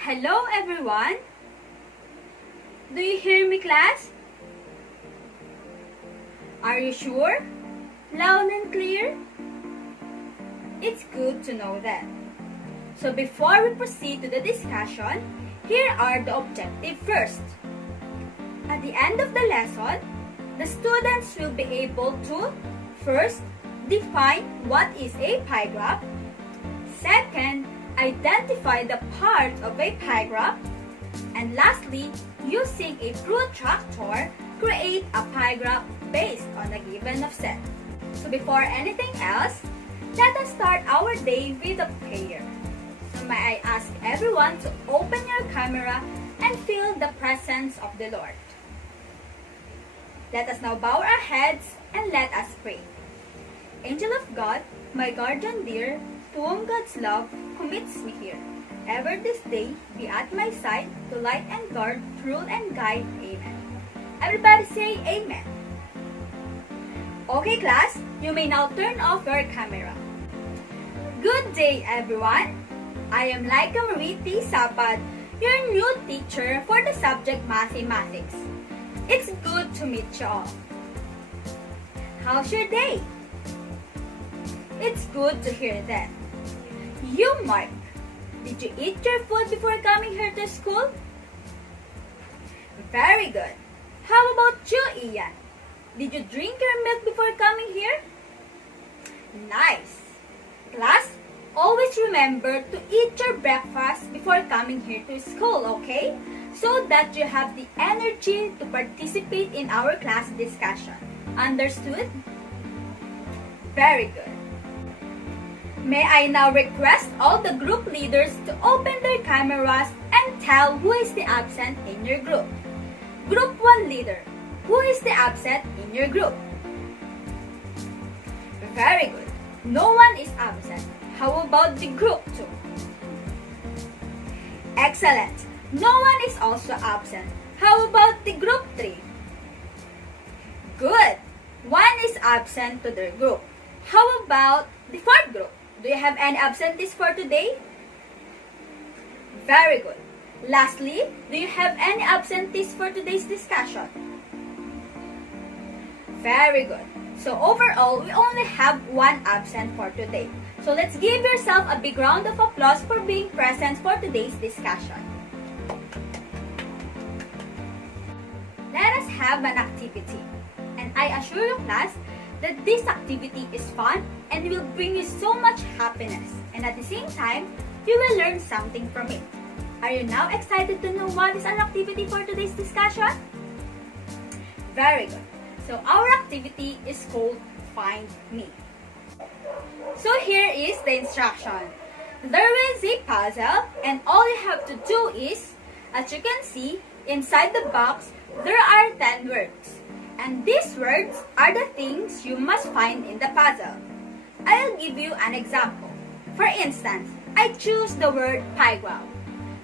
Hello everyone! Do you hear me, class? Are you sure? Loud and clear? It's good to know that. So before we proceed to the discussion, here are the objectives first. At the end of the lesson, the students will be able to first, define what is a pie graph. Second, identify the parts of a pie graph. And lastly, using a protractor, create a pie graph based on a given offset. So before anything else, let us start our day with a prayer. So may I ask everyone to open your camera and feel the presence of the Lord. Let us now bow our heads and let us pray. Angel of God, my guardian dear, to whom God's love commits me here, ever this day be at my side to light and guard, rule and guide. Amen. Everybody say Amen. Okay class, you may now turn off your camera. Good day everyone. I am Laika Marie T. Sapad, your new teacher for the subject Mathematics. It's good to meet you all. How's your day? It's good to hear that. You, Mark, did you eat your food before coming here to school? Very good. How about you, Ian? Did you drink your milk before coming here? Nice. Class, always remember to eat your breakfast before coming here to school, okay? So that you have the energy to participate in our class discussion. Understood? Very good. May I now request all the group leaders to open their cameras and tell who is the absent in your group. Group 1 leader, who is the absent in your group? Very good. No one is absent. How about the group 2? Excellent. No one is also absent. How about the group 3? Good. One is absent to their group. How about the 4th group? Do you have any absentees for today? Very good. Lastly, do you have any absentees for today's discussion? Very good. So overall, we only have one absent for today. So let's give yourself a big round of applause for being present for today's discussion. Let us have an activity. And I assure you class that this activity is fun and will bring you so much happiness. And at the same time, you will learn something from it. Are you now excited to know what is our activity for today's discussion? Very good. So our activity is called Find Me. So here is the instruction. There is a puzzle and all you have to do is, as you can see, inside the box, there are 10 words. And these words are the things you must find in the puzzle. I'll give you an example. For instance, I choose the word pie graph.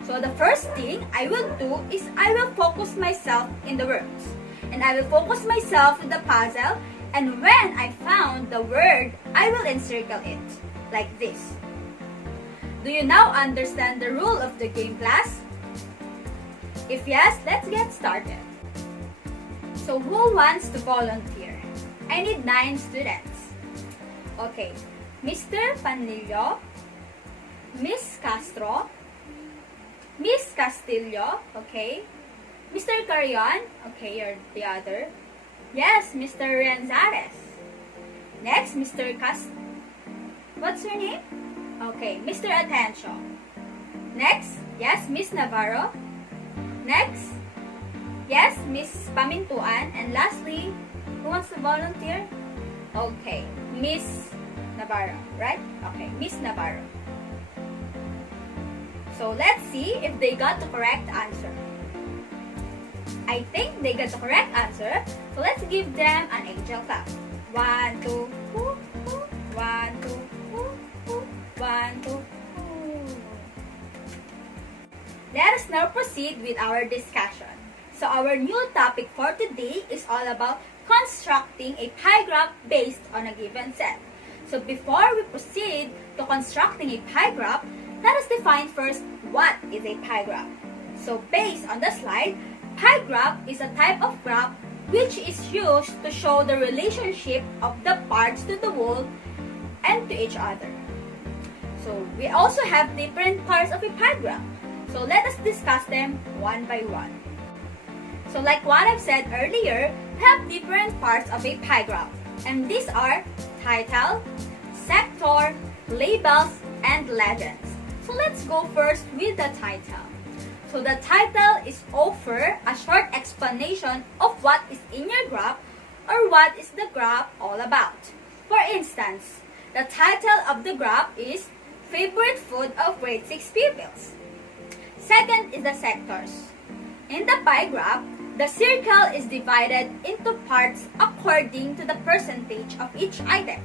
So the first thing I will do is I will focus myself in the words. And I will focus myself in the puzzle. And when I found the word, I will encircle it. Like this. Do you now understand the rule of the game, class? If yes, let's get started. So who wants to volunteer? I need 9 students. Okay, Mr. Panlillo, Miss Castro, Miss Castillo, okay, Mr. Carrion, okay, you're the other. Yes, Mr. Renzares. Next, Mr. What's your name? Okay, Mr. Atencio. Next, yes, Miss Navarro. Next, yes, Miss Pamintuan. And lastly, who wants to volunteer? Okay, Miss Navarro, right? Okay, Miss Navarro. So let's see if they got the correct answer. I think they got the correct answer. So let's give them an angel clap. 1, 2, 1, 2, 1, 2. Let us now proceed with our discussion. So our new topic for today is all about constructing a pie graph based on a given set. So before we proceed to constructing a pie graph, let us define first what is a pie graph. So based on the slide, pie graph is a type of graph which is used to show the relationship of the parts to the wall and to each other. So we also have different parts of a pie graph. So let us discuss them one by one. So like what I've said earlier, we have different parts of a pie graph. And these are title, sector, labels, and legends. So let's go first with the title. So the title is offer a short explanation of what is in your graph or what is the graph all about. For instance, the title of the graph is Favorite Food of Grade 6 Pupils. Second is the sectors. In the pie graph, the circle is divided into parts according to the percentage of each item.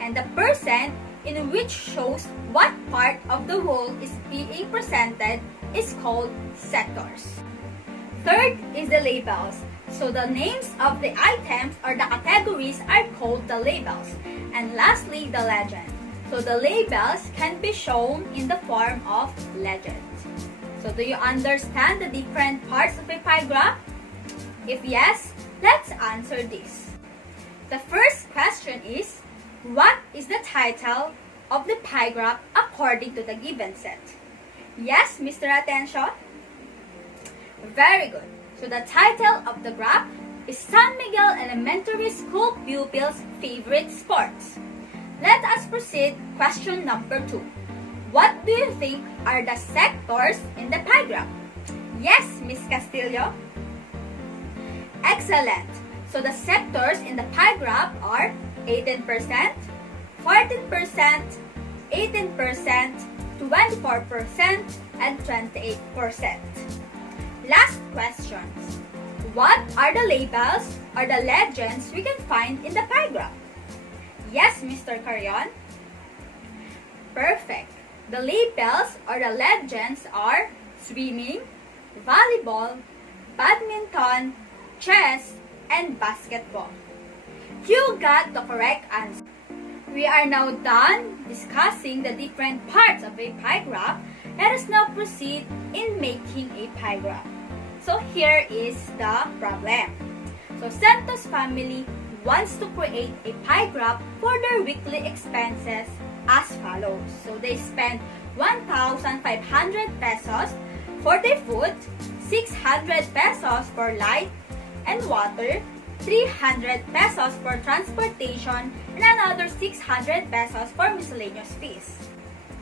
And the percent in which shows what part of the whole is being presented is called sectors. Third is the labels. So the names of the items or the categories are called the labels. And lastly, the legend. So the labels can be shown in the form of legends. So do you understand the different parts of a pie graph? If yes, let's answer this. The first question is, what is the title of the pie graph according to the given set? Yes, Mr. Attention? Very good. So the title of the graph is San Miguel Elementary School Pupils' Favorite Sports. Let us proceed question number 2. What do you think are the sectors in the pie graph? Yes, Miss Castillo? Excellent. So the sectors in the pie graph are 18%, 14%, 18%, 24%, and 28%. Last questions. What are the labels or the legends we can find in the pie graph? Yes, Mr. Carion? Perfect. The labels or the legends are swimming, volleyball, badminton, chess, and basketball. You got the correct answer. We are now done discussing the different parts of a pie graph. Let us now proceed in making a pie graph. So here is the problem. So Santos family wants to create a pie graph for their weekly expenses as follows. So they spend 1,500 pesos for their food, 600 pesos for light and water, 300 pesos for transportation, and another 600 pesos for miscellaneous fees.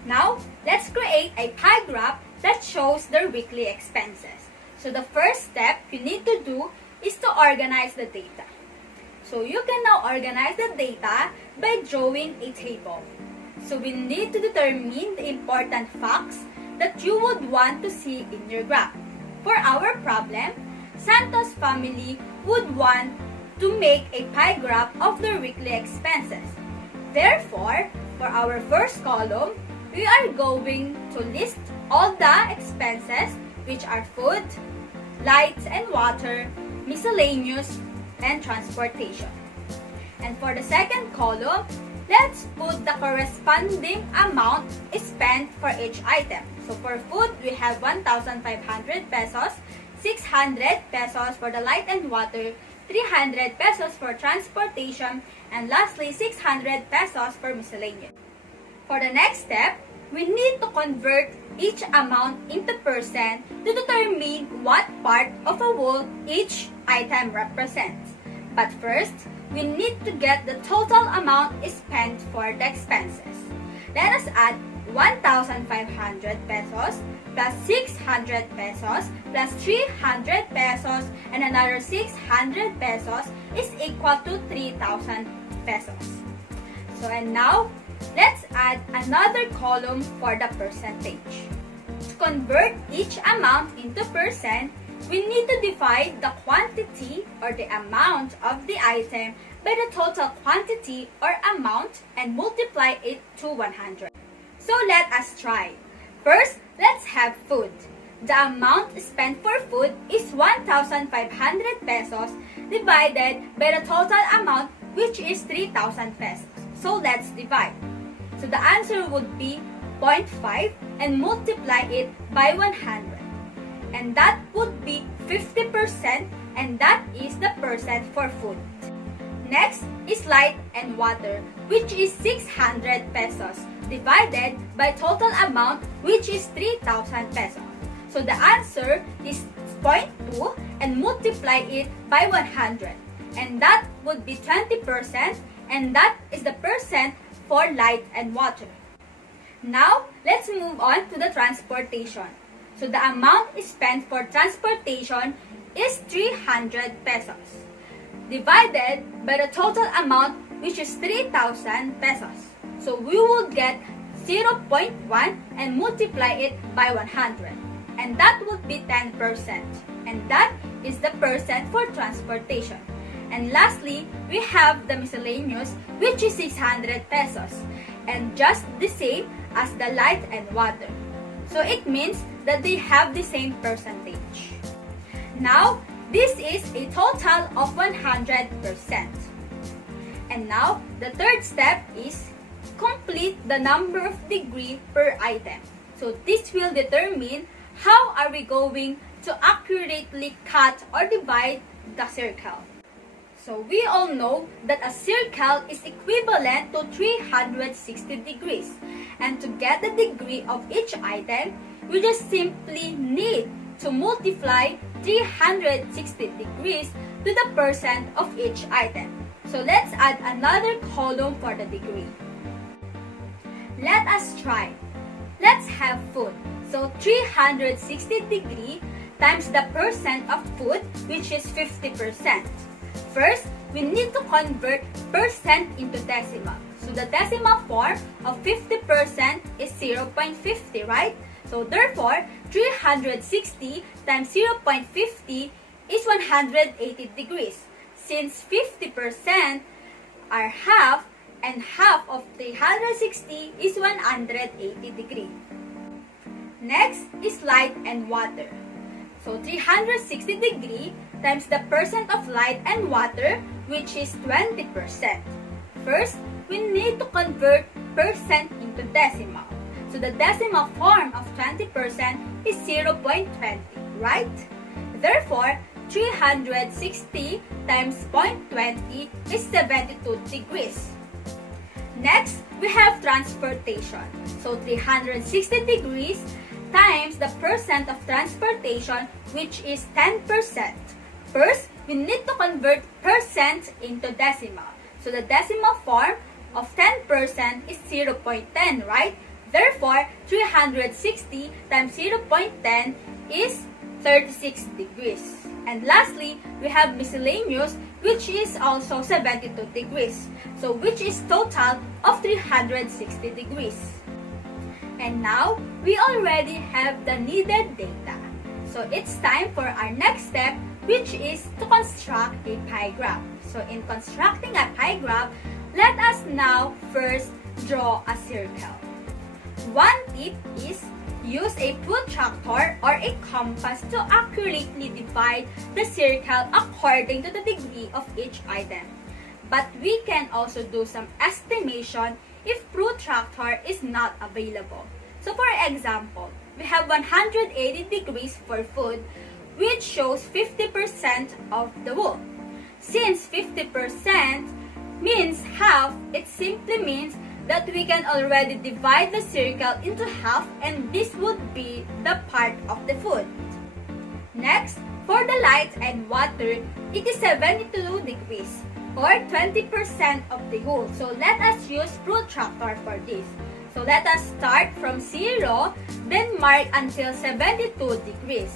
Now, let's create a pie graph that shows their weekly expenses. So the first step you need to do is to organize the data. So you can now organize the data by drawing a table. So we need to determine the important facts that you would want to see in your graph. For our problem, Santos family would want to make a pie graph of their weekly expenses. Therefore, for our first column, we are going to list all the expenses, which are food, lights and water, miscellaneous, and transportation. And for the second column, let's put the corresponding amount spent for each item. So for food, we have 1,500 pesos, 600 pesos for the light and water, 300 pesos for transportation, and lastly, 600 pesos for miscellaneous. For the next step, we need to convert each amount into percent to determine what part of a whole each item represents. But first, we need to get the total amount spent for the expenses. Let us add 1,500 pesos plus 600 pesos plus 300 pesos and another 600 pesos is equal to 3,000 pesos. So and now, let's add another column for the percentage. To convert each amount into percent, we need to divide the quantity or the amount of the item by the total quantity or amount and multiply it to 100. So let us try. First, let's have food. The amount spent for food is 1,500 pesos divided by the total amount, which is 3,000 pesos. So let's divide. So the answer would be 0.5 and multiply it by 100. And that would be 50%, and that is the percent for food. Next is light and water, which is 600 pesos, divided by total amount, which is 3,000 pesos. So the answer is 0.2 and multiply it by 100. And that would be 20%, and that is the percent for light and water. Now, let's move on to the transportation. So the amount spent for transportation is 300 pesos, divided by the total amount, which is 3,000 pesos. So we will get 0.1 and multiply it by 100. And that would be 10%. And that is the percent for transportation. And lastly, we have the miscellaneous, which is 600 pesos. And just the same as the light and water. So it means that they have the same percentage. Now, this is a total of 100%. And now, the third step is complete the number of degree per item. So this will determine how are we going to accurately cut or divide the circle. So we all know that a circle is equivalent to 360 degrees. And to get the degree of each item, we just simply need to multiply 360 degrees to the percent of each item. So let's add another column for the degree. Let us try. Let's have food. So 360 degree times the percent of food, which is 50%. First, we need to convert percent into decimal. So the decimal form of 50% is 0.50, right? So therefore, 360 times 0.50 is 180 degrees. Since 50% are half, and half of 360 is 180 degrees. Next is light and water. So 360 degree times the percent of light and water, which is 20%. First, we need to convert percent into decimal. So the decimal form of 20% is 0.20, right? Therefore, 360 times 0.20 is 72 degrees. Next, we have transportation. So 360 degrees times the percent of transportation, which is 10%. First, we need to convert percent into decimal. So the decimal form of 10% is 0.10, right? Therefore, 360 times 0.10 is 36 degrees. And lastly, we have miscellaneous, which is also 72 degrees. So which is total of 360 degrees. And now, we already have the needed data. So it's time for our next step, which is to construct a pie graph. So in constructing a pie graph, let us now first draw a circle. One tip is use a protractor or a compass to accurately divide the circle according to the degree of each item. But we can also do some estimation if protractor is not available. So for example, we have 180 degrees for food, which shows 50% of the whole. Since 50% means half, it simply means that we can already divide the circle into half, and this would be the part of the food. Next, for the light and water, it is 72 degrees or 20% of the whole. So let us use protractor for this. So let us start from 0, then mark until 72 degrees.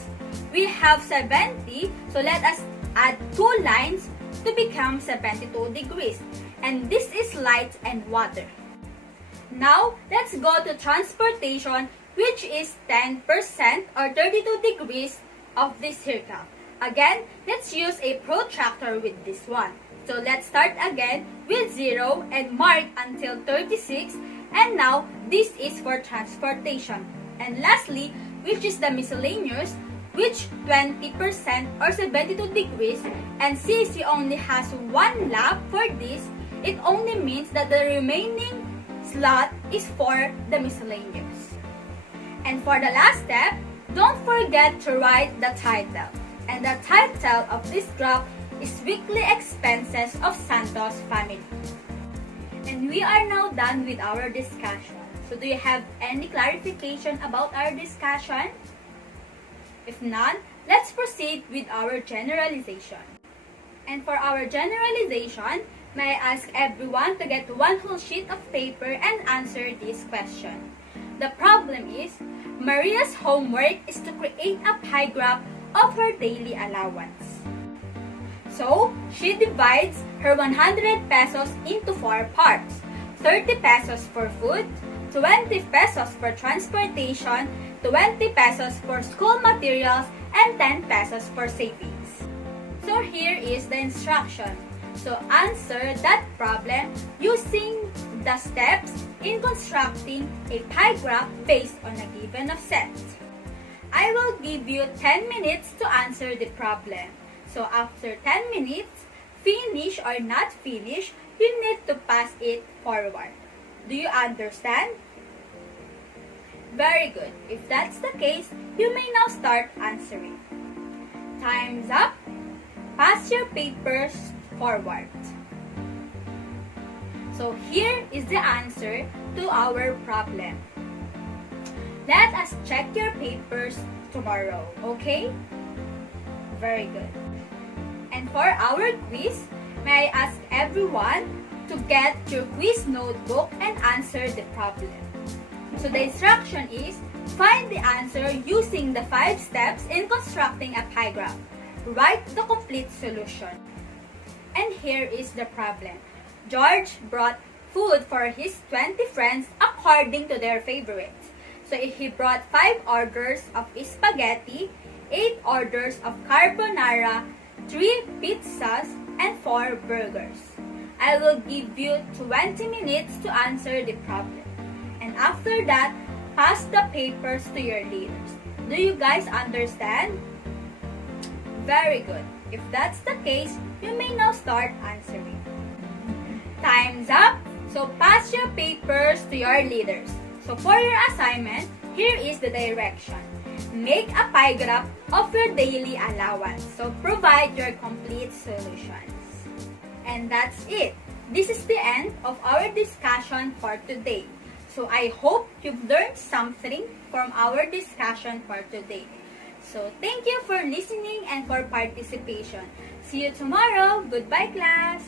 We have 70, so let us add 2 lines to become 72 degrees. And this is light and water. Now, let's go to transportation, which is 10% or 32 degrees of this circle. Again, let's use a protractor with this one. So let's start again with 0 and mark until 36. And now, this is for transportation. And lastly, which is the miscellaneous, which 20% or 72 degrees. And since you only has 1 lap for this, it only means that the remaining slot is for the miscellaneous. And for the last step, don't forget to write the title. And the title of this graph is Weekly Expenses of Santos Family. And we are now done with our discussion. So do you have any clarification about our discussion? If none, let's proceed with our generalization. And for our generalization, may I ask everyone to get one whole sheet of paper and answer this question. The problem is, Maria's homework is to create a pie graph of her daily allowance. So, she divides her 100 pesos into 4 parts. 30 pesos for food, 20 pesos for transportation, 20 pesos for school materials, and 10 pesos for savings. So here is the instruction. So answer that problem using the steps in constructing a pie graph based on a given of set. I will give you 10 minutes to answer the problem. So after 10 minutes, finish or not finish, you need to pass it forward. Do you understand? Very good. If that's the case, you may now start answering. Time's up. Pass your papers forward. So here is the answer to our problem. Let us check your papers tomorrow, okay? Very good. And for our quiz, may I ask everyone to get your quiz notebook and answer the problem. So the instruction is, find the answer using the 5 steps in constructing a pie graph. Write the complete solution. And here is the problem. George brought food for his 20 friends according to their favorites. So he brought 5 orders of spaghetti, 8 orders of carbonara, 3 pizzas, and 4 burgers. I will give you 20 minutes to answer the problem. And after that, pass the papers to your leaders. Do you guys understand? Very good. If that's the case, you may now start answering. Time's up. So pass your papers to your leaders. So for your assignment, here is the direction. Make a pie graph of your daily allowance. So provide your complete solutions. And that's it. This is the end of our discussion for today. So I hope you've learned something from our discussion for today. So thank you for listening and for participation. See you tomorrow. Goodbye, class.